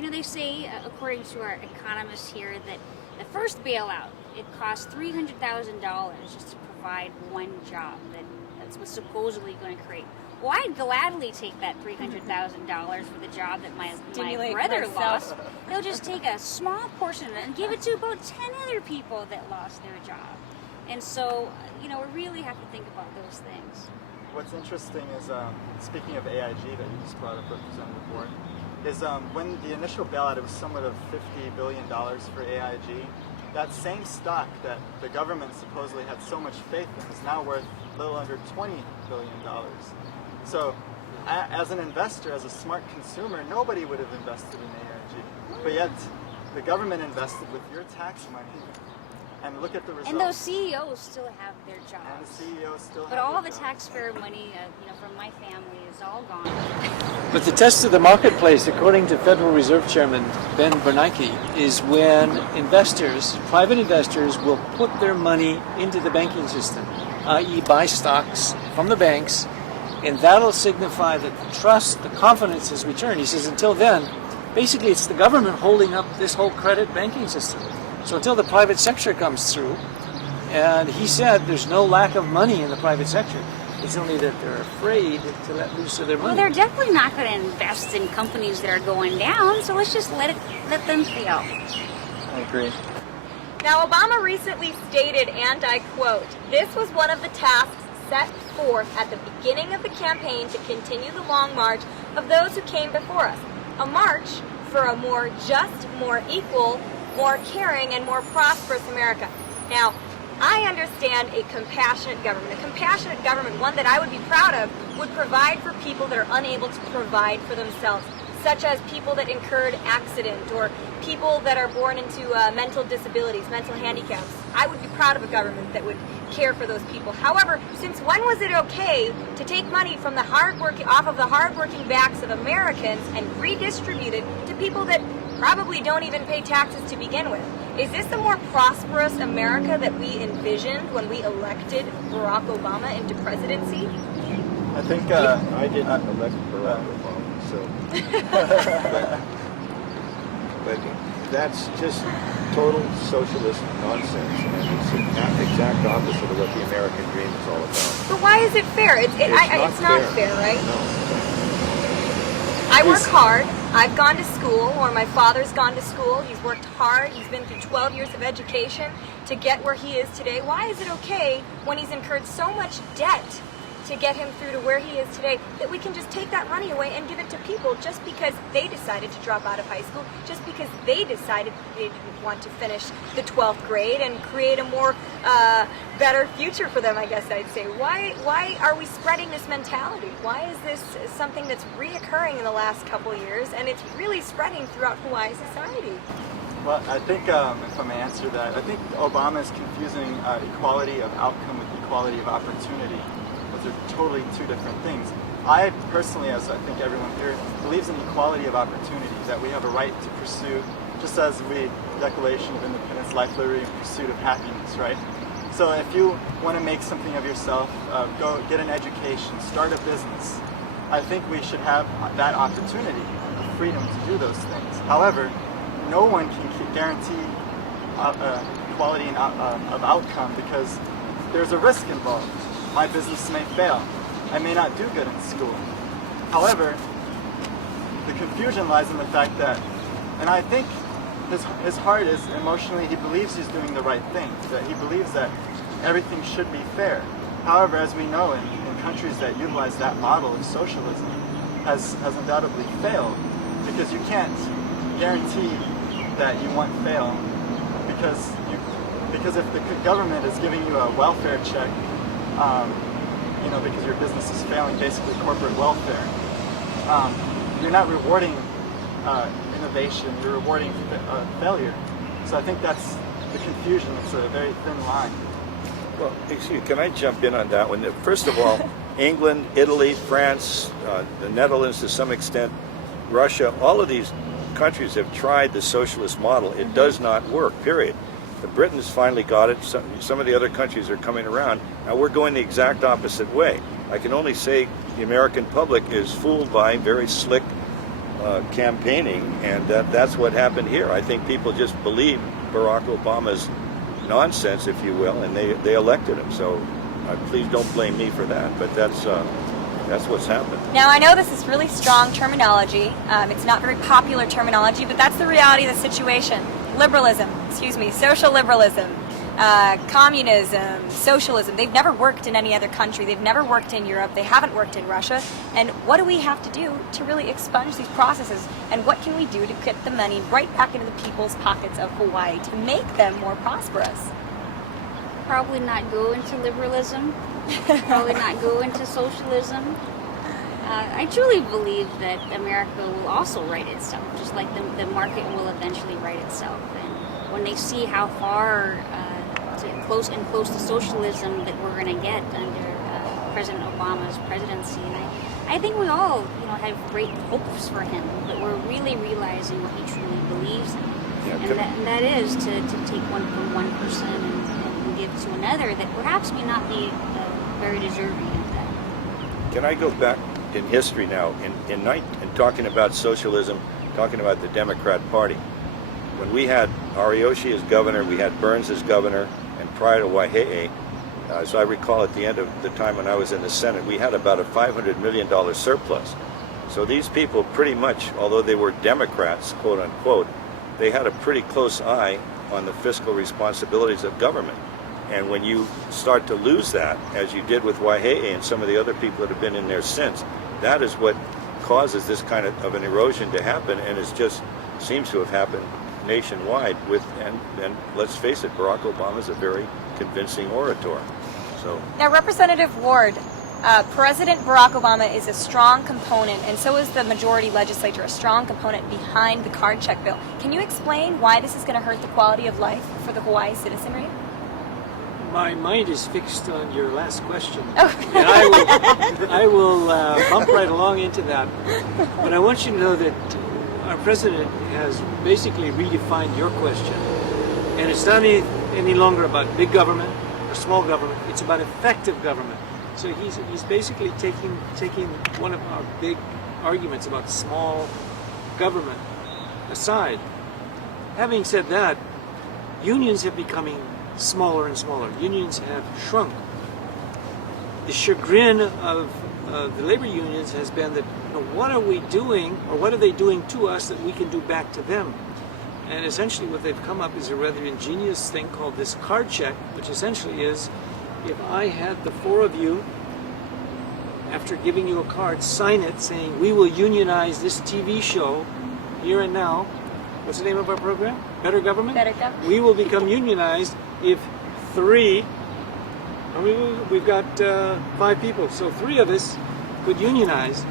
You know, they say, according to our economists here, that the first bailout, it cost $300,000 just to provide one job that was supposedly going to create. Well, I'd gladly take that $300,000 for the job that my brother lost. They'll just take a small portion of it and give it to about 10 other people that lost their job. And so, you know, we really have to think about those things. What's interesting is, speaking of AIG that you just brought up, Representative Ward, is when the initial bailout, it was somewhat of $50 billion for AIG. That same stock that the government supposedly had so much faith in is now worth a little under $20 billion. So, as an investor, as a smart consumer, nobody would have invested in AIG. But yet, the government invested with your tax money. And look at the results. And those CEOs still have their jobs. And the CEOs still have But their all the jobs. taxpayer money, you know, from my family is all gone. But the test of the marketplace, according to Federal Reserve Chairman Ben Bernanke, is when investors, private investors, will put their money into the banking system, i.e. buy stocks from the banks, and that'll signify that the trust, the confidence has returned. He says until then, basically it's the government holding up this whole credit banking system. So until the private sector comes through, and he said there's no lack of money in the private sector. It's only that they're afraid to let loose of their money. Well, they're definitely not going to invest in companies that are going down, so let's just let them fail. I agree. Now, Obama recently stated, and I quote, "This was one of the tasks set forth at the beginning of the campaign to continue the long march of those who came before us. A march for a more just, more equal, more caring, and more prosperous America." Now, I understand a compassionate government. A compassionate government, one that I would be proud of, would provide for people that are unable to provide for themselves, such as people that incurred accident or people that are born into mental disabilities, mental handicaps. I would be proud of a government that would care for those people. However, since when was it okay to take money from off of the hardworking backs of Americans and redistribute it to people that probably don't even pay taxes to begin with? Is this a more prosperous America that we envisioned when we elected Barack Obama into presidency? I think I didn't elect Barack Obama, so. But that's just total socialist nonsense, and it's the exact opposite of what the American dream is all about. But why is it fair? It's not fair, right? No. I work hard. I've gone to school, or my father's gone to school. He's worked hard. He's been through 12 years of education to get where he is today. Why is it okay when he's incurred so much debt to get him through to where he is today that we can just take that money away and give it to people just because they decided to drop out of high school, just because they decided they didn't want to finish the 12th grade and create a more better future for them, I guess I'd say. Why are we spreading this mentality? Why is this something that's reoccurring in the last couple of years, and it's really spreading throughout Hawaii society? Well, I think, if I may answer that, I think Obama is confusing equality of outcome with equality of opportunity. Those are totally two different things. I personally, as I think everyone here, believes in equality of opportunity, that we have a right to pursue, just as we, Declaration of Independence, life, liberty, and pursuit of happiness, right? So if you want to make something of yourself, go get an education, start a business, I think we should have that opportunity, the freedom to do those things. However, no one can guarantee equality of outcome because there's a risk involved. My business may fail. I may not do good in school. However, the confusion lies in the fact that, and I think his heart is emotionally, he believes he's doing the right thing, that he believes that everything should be fair. However, as we know, in countries that utilize that model of socialism has undoubtedly failed, because you can't guarantee that you won't fail because if the government is giving you a welfare check, because your business is failing, basically corporate welfare, you're not rewarding innovation, you're rewarding failure. So I think that's the confusion. It's a very thin line. Well, excuse me, can I jump in on that one? First of all, England, Italy, France, the Netherlands to some extent, Russia, all of these countries have tried the socialist model. It does not work, period. Britain's finally got it. Some of the other countries are coming around. Now we're going the exact opposite way. I can only say the American public is fooled by very slick campaigning, and that's what happened here. I think people just believe Barack Obama's nonsense, if you will, and they elected him. So please don't blame me for that, but that's what's happened. Now, I know this is really strong terminology. It's not very popular terminology, but that's the reality of the situation. Social liberalism, communism, socialism. They've never worked in any other country. They've never worked in Europe. They haven't worked in Russia. And what do we have to do to really expunge these processes? And what can we do to get the money right back into the people's pockets of Hawaii to make them more prosperous? Probably not go into liberalism. Probably not go into socialism. I truly believe that America will also right itself, just like the market will eventually right itself. And when they see how far close to socialism that we're going to get under President Obama's presidency, and I think we all, have great hopes for him, but we're really realizing what he truly believes in, and that is to take one from one person and give to another that perhaps may not be very deserving of that. Can I go back in history now, in talking about socialism, talking about the Democrat Party? When we had Ariyoshi as governor, we had Burns as governor, and prior to Waihe'e, as I recall at the end of the time when I was in the Senate, we had about a $500 million surplus. So these people pretty much, although they were Democrats, quote unquote, they had a pretty close eye on the fiscal responsibilities of government. And when you start to lose that, as you did with Waihe'e and some of the other people that have been in there since, that is what causes this kind of an erosion to happen, and it just seems to have happened nationwide and let's face it, Barack Obama is a very convincing orator. So now, Representative Ward, President Barack Obama is a strong component, and so is the majority legislature, a strong component behind the card check bill. Can you explain why this is going to hurt the quality of life for the Hawaii citizenry? My mind is fixed on your last question. Oh. And I will bump right along into that. But I want you to know that our president has basically redefined your question. And it's not any longer about big government or small government. It's about effective government. So he's basically taking one of our big arguments about small government aside. Having said that, unions have becoming smaller and smaller. Unions have shrunk. The chagrin of the labor unions has been that, what are we doing, or what are they doing to us that we can do back to them? And essentially what they've come up is a rather ingenious thing called this card check, which essentially is, if I had the four of you, after giving you a card, sign it saying, we will unionize this TV show here and now. What's the name of our program? Better Government? Better Government. We will become unionized if three, we've got 5 people, so 3 of us could unionize,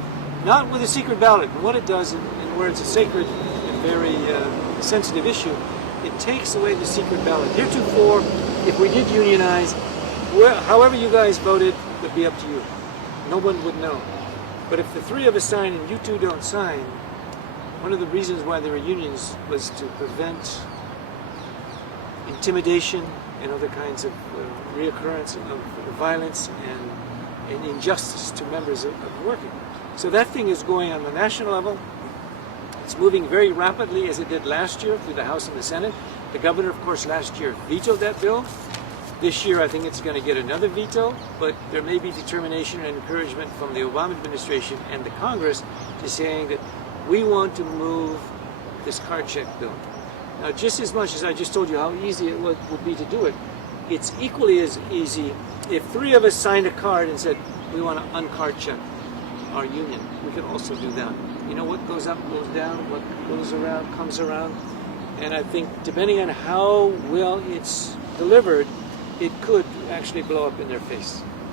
not with a secret ballot. And what it does, and where it's a sacred and very sensitive issue, it takes away the secret ballot. Heretofore, if we did unionize, however you guys voted would be up to you. No one would know. But if the 3 of us sign and you 2 don't sign, one of the reasons why there were unions was to prevent intimidation and other kinds of reoccurrence of violence and injustice to members of working. So that thing is going on the national level. It's moving very rapidly, as it did last year through the House and the Senate. The governor, of course, last year vetoed that bill. This year, I think it's going to get another veto, but there may be determination and encouragement from the Obama administration and the Congress to saying that we want to move this card check bill. Now, just as much as I just told you how easy it would be to do it, it's equally as easy if 3 of us signed a card and said, we want to uncard check our union. We could also do that. What goes up goes down, what goes around comes around. And I think depending on how well it's delivered, it could actually blow up in their face.